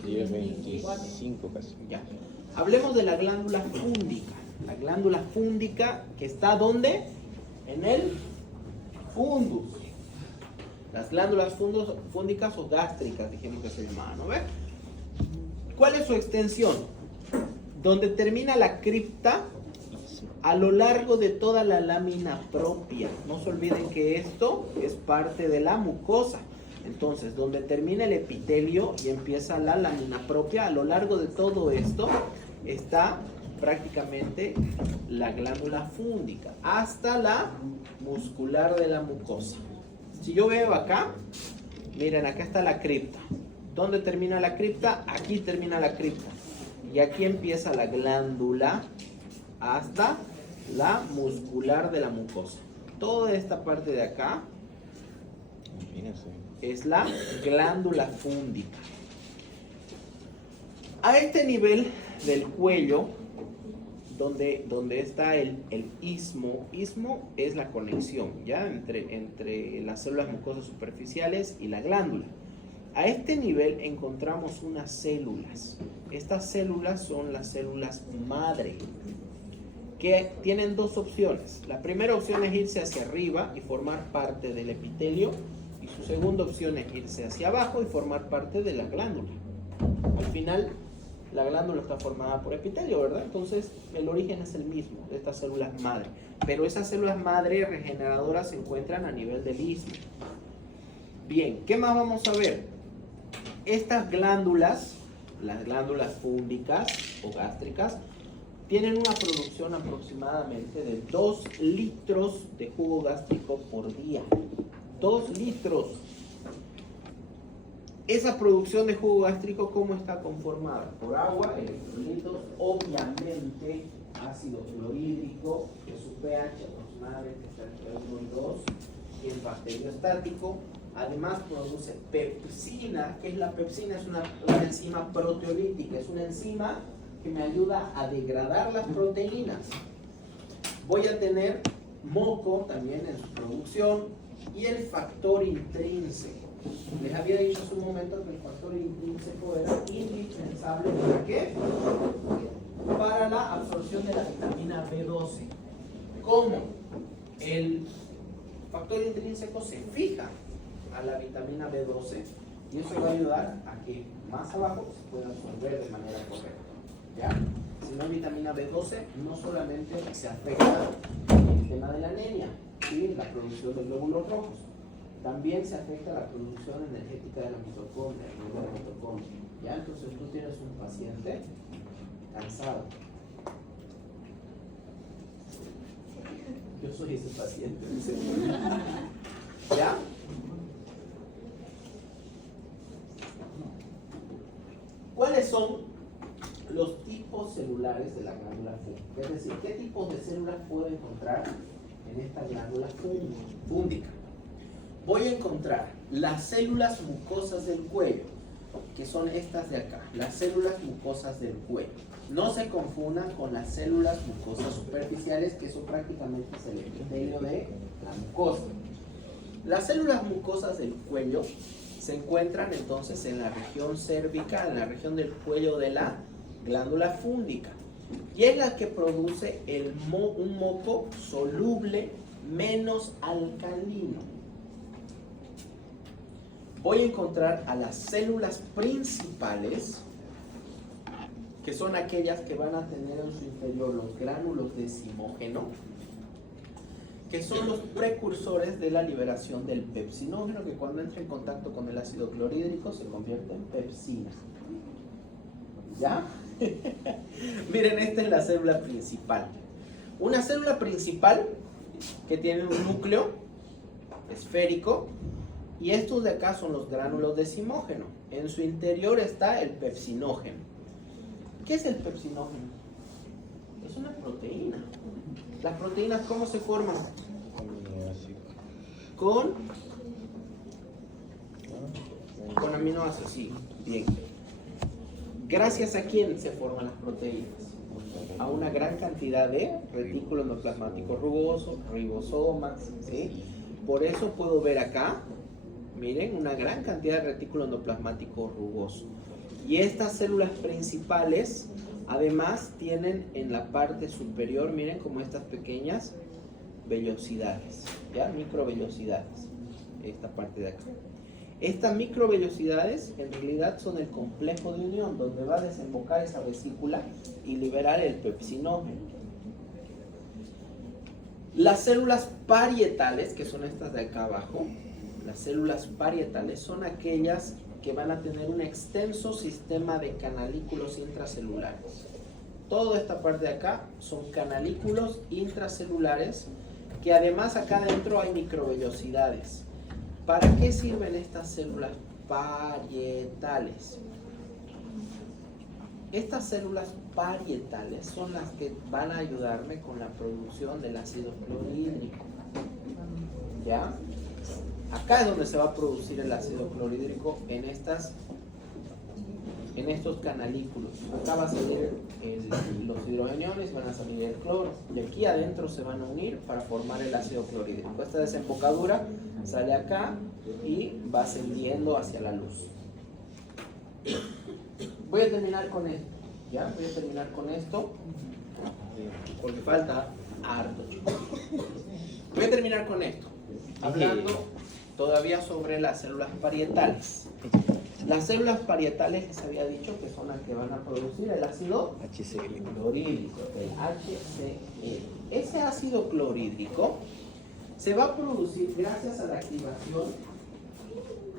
10:25 casi. Ya. Hablemos de la glándula fúndica. La glándula fúndica que está ¿dónde? En el fundus. Las glándulas fúndicas o gástricas, dijimos que se llamaban, ¿no ves? ¿Cuál es su extensión? Donde termina la cripta a lo largo de toda la lámina propia. No se olviden que esto es parte de la mucosa. Entonces, donde termina el epitelio y empieza la lámina propia, a lo largo de todo esto está prácticamente la glándula fúndica, hasta la muscular de la mucosa. Si yo veo acá, miren, acá está la cripta. ¿Dónde termina la cripta? Aquí termina la cripta. Y aquí empieza la glándula hasta la muscular de la mucosa. Toda esta parte de acá es la glándula fúndica. A este nivel del cuello, donde está el istmo es la conexión, ¿ya? entre las células mucosas superficiales y la glándula. A este nivel encontramos unas células. Estas células son las células madre, que tienen dos opciones. La primera opción es irse hacia arriba y formar parte del epitelio, y su segunda opción es irse hacia abajo y formar parte de la glándula. Al final, la glándula está formada por epitelio, ¿verdad? Entonces, el origen es el mismo de estas células madre. Pero esas células madre regeneradoras se encuentran a nivel del istmo. Bien, ¿qué más vamos a ver? Estas glándulas, las glándulas fúndicas o gástricas, tienen una producción aproximadamente de 2 litros de jugo gástrico por día. 2 litros. Esa producción de jugo gástrico, ¿cómo está conformada? Por agua, electrolitos, obviamente ácido clorhídrico, que su pH aproximadamente está entre 1 y 2, y el bacteriostático. Además produce pepsina. ¿Qué es la pepsina? Es una enzima proteolítica, es una enzima que me ayuda a degradar las proteínas. Voy a tener moco también en su producción y el factor intrínseco. Les había dicho hace un momento que el factor intrínseco era indispensable. ¿Para qué? Para la absorción de la vitamina B12. ¿Cómo? El factor intrínseco se fija a la vitamina B12 y eso va a ayudar a que más abajo se pueda absorber de manera correcta. ¿Ya? Si no hay vitamina B12, no solamente se afecta el tema de la anemia, ¿sí? La producción de glóbulos rojos, también se afecta la producción energética de la mitocondria, ¿ya? Entonces tú tienes un paciente cansado. Yo soy ese paciente, dice. ¿Ya? ¿Cuáles son los tipos celulares de la glándula fúndica? Es decir, ¿qué tipos de células puedo encontrar en esta glándula fúndica? Voy a encontrar las células mucosas del cuello, que son estas de acá, las células mucosas del cuello. No se confundan con las células mucosas superficiales, que eso prácticamente es el epitelio de la mucosa. Las células mucosas del cuello se encuentran entonces en la región cérvica, en la región del cuello de la glándula fúndica, y es la que produce un moco soluble menos alcalino. Voy a encontrar a las células principales, que son aquellas que van a tener en su interior los gránulos de decimógeno, que son los precursores de la liberación del pepsinógeno, que cuando entra en contacto con el ácido clorhídrico se convierte en pepsina. ¿Ya? Miren, esta es la célula principal. Una célula principal que tiene un núcleo esférico, y estos de acá son los gránulos de decimógeno. En su interior está el pepsinógeno. ¿Qué es el pepsinógeno? Es una proteína. ¿Las proteínas cómo se forman? Con aminoácidos, sí. Bien. ¿Gracias a quién se forman las proteínas? A una gran cantidad de retículo endoplasmático rugoso, ribosomas, ¿sí? Por eso puedo ver acá, miren, una gran cantidad de retículo endoplasmático rugoso. Y estas células principales, además, tienen en la parte superior, miren, como estas pequeñas vellosidades, ¿ya? Microvellosidades, esta parte de acá. Estas microvellosidades en realidad son el complejo de unión, donde va a desembocar esa vesícula y liberar el pepsinógeno. Las células parietales, que son estas de acá abajo, Las células parietales son aquellas que van a tener un extenso sistema de canalículos intracelulares. Toda esta parte de acá son canalículos intracelulares, que además acá adentro hay microvellosidades. ¿Para qué sirven estas células parietales? Estas células parietales son las que van a ayudarme con la producción del ácido clorhídrico. ¿Ya? Acá es donde se va a producir el ácido clorhídrico en estos canalículos. Acá va a salir los hidrogeniones, van a salir el cloro, y aquí adentro se van a unir para formar el ácido clorhídrico. Esta desembocadura sale acá y va ascendiendo hacia la luz. Voy a terminar con esto. ¿Ya? Voy a terminar con esto porque falta harto. Voy a terminar con esto, hablando todavía sobre las células parietales. Las células parietales les había dicho que son las que van a producir el ácido HCl. clorhídrico, el HCl. Ese ácido clorhídrico se va a producir gracias a la activación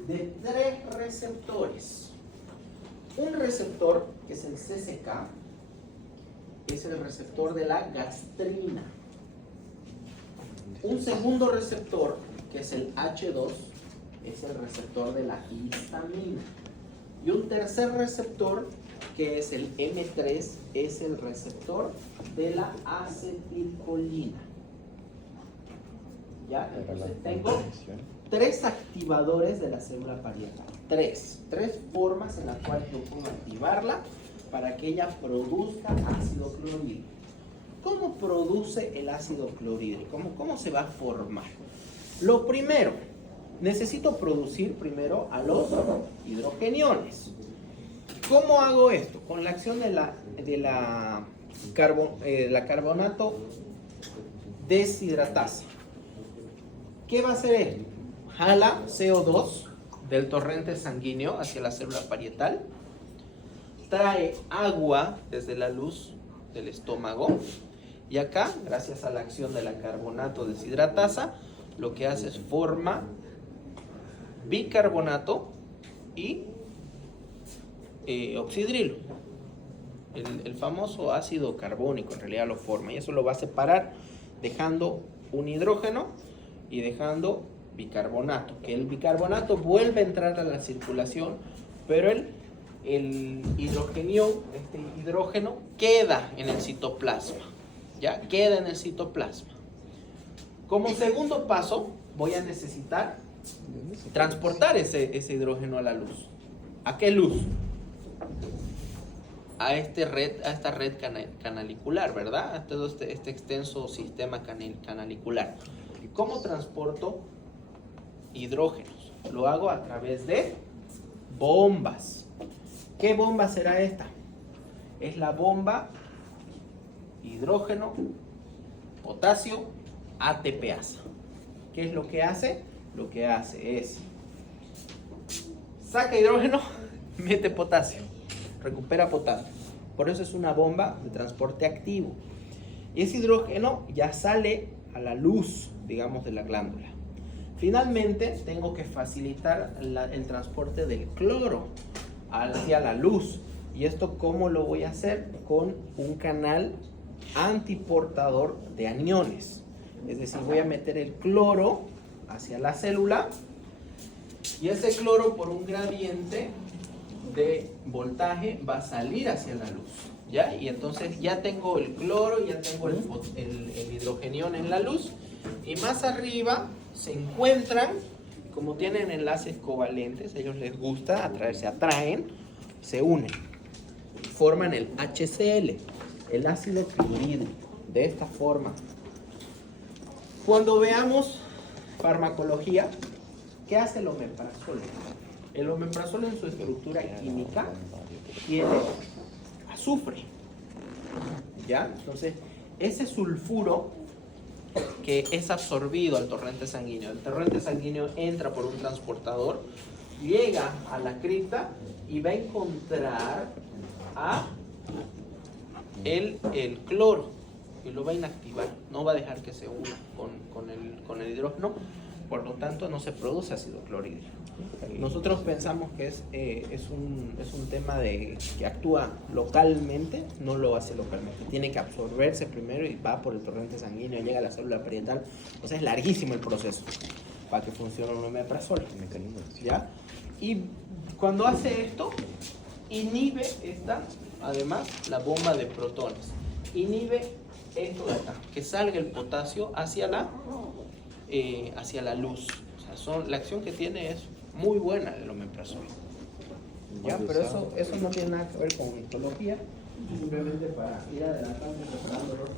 de 3 receptores. Un receptor, que es el CCK, es el receptor de la gastrina. Un segundo receptor, que es el H2, es el receptor de la histamina. Y un tercer receptor, que es el M3, es el receptor de la acetilcolina. ¿Ya? Entonces tengo 3 activadores de la célula parietal. 3 formas en las cuales yo puedo activarla para que ella produzca ácido clorhídrico. ¿Cómo produce el ácido clorhídrico? ¿Cómo se va a formar? Lo primero, necesito producir primero a los hidrogeniones. ¿Cómo hago esto? Con la acción de la carbonato deshidratasa. ¿Qué va a hacer él? Jala CO2 del torrente sanguíneo hacia la célula parietal, trae agua desde la luz del estómago, y acá, gracias a la acción de la carbonato deshidratasa, lo que hace es forma bicarbonato y oxidrilo. El famoso ácido carbónico en realidad lo forma, y eso lo va a separar dejando un hidrógeno y dejando bicarbonato, que el bicarbonato vuelve a entrar a la circulación, pero el hidrógeno queda en el citoplasma, ya queda en el citoplasma. Como segundo paso, voy a necesitar transportar ese hidrógeno a la luz. ¿A qué luz? A esta red canalicular, ¿verdad? A todo este extenso sistema canalicular. ¿Cómo transporto hidrógenos? Lo hago a través de bombas. ¿Qué bomba será esta? Es la bomba hidrógeno, potasio, ATPasa. ¿Qué es lo que hace? Lo que hace es saca hidrógeno, mete potasio, recupera potasio. Por eso es una bomba de transporte activo. Y ese hidrógeno ya sale a la luz, digamos, de la glándula. Finalmente, tengo que facilitar el transporte del cloro hacia la luz. ¿Y esto cómo lo voy a hacer? Con un canal antiportador de aniones. Es decir, voy a meter el cloro hacia la célula, y ese cloro, por un gradiente de voltaje, va a salir hacia la luz, ¿ya? Y entonces ya tengo el cloro, ya tengo el hidrogenión en la luz, y más arriba se encuentran, como tienen enlaces covalentes, a ellos les gusta atraer, se atraen, se unen, forman el HCl, el ácido clorhídrico, de esta forma. Cuando veamos farmacología, ¿qué hace el omeprazol? El omeprazol, en su estructura química, tiene azufre, ¿ya? Entonces, ese sulfuro que es absorbido al torrente sanguíneo, el torrente sanguíneo entra por un transportador, llega a la cripta y va a encontrar a el cloro, y lo va a inactivar, no va a dejar que se una con el hidrógeno, por lo tanto no se produce ácido clorhídrico. Nosotros pensamos que es un tema de que actúa localmente, no lo hace localmente. Tiene que absorberse primero y va por el torrente sanguíneo, llega a la célula parietal. O sea, es larguísimo el proceso para que funcione un omeprazol. ¿Ya? Y cuando hace esto, inhibe además la bomba de protones. Inhibe esto de acá, que salga el potasio hacia la luz. O sea, la acción que tiene es muy buena el omeprazol. ¿Ya? Pero eso no tiene nada que ver con histología, simplemente para ir adelantando y preparando los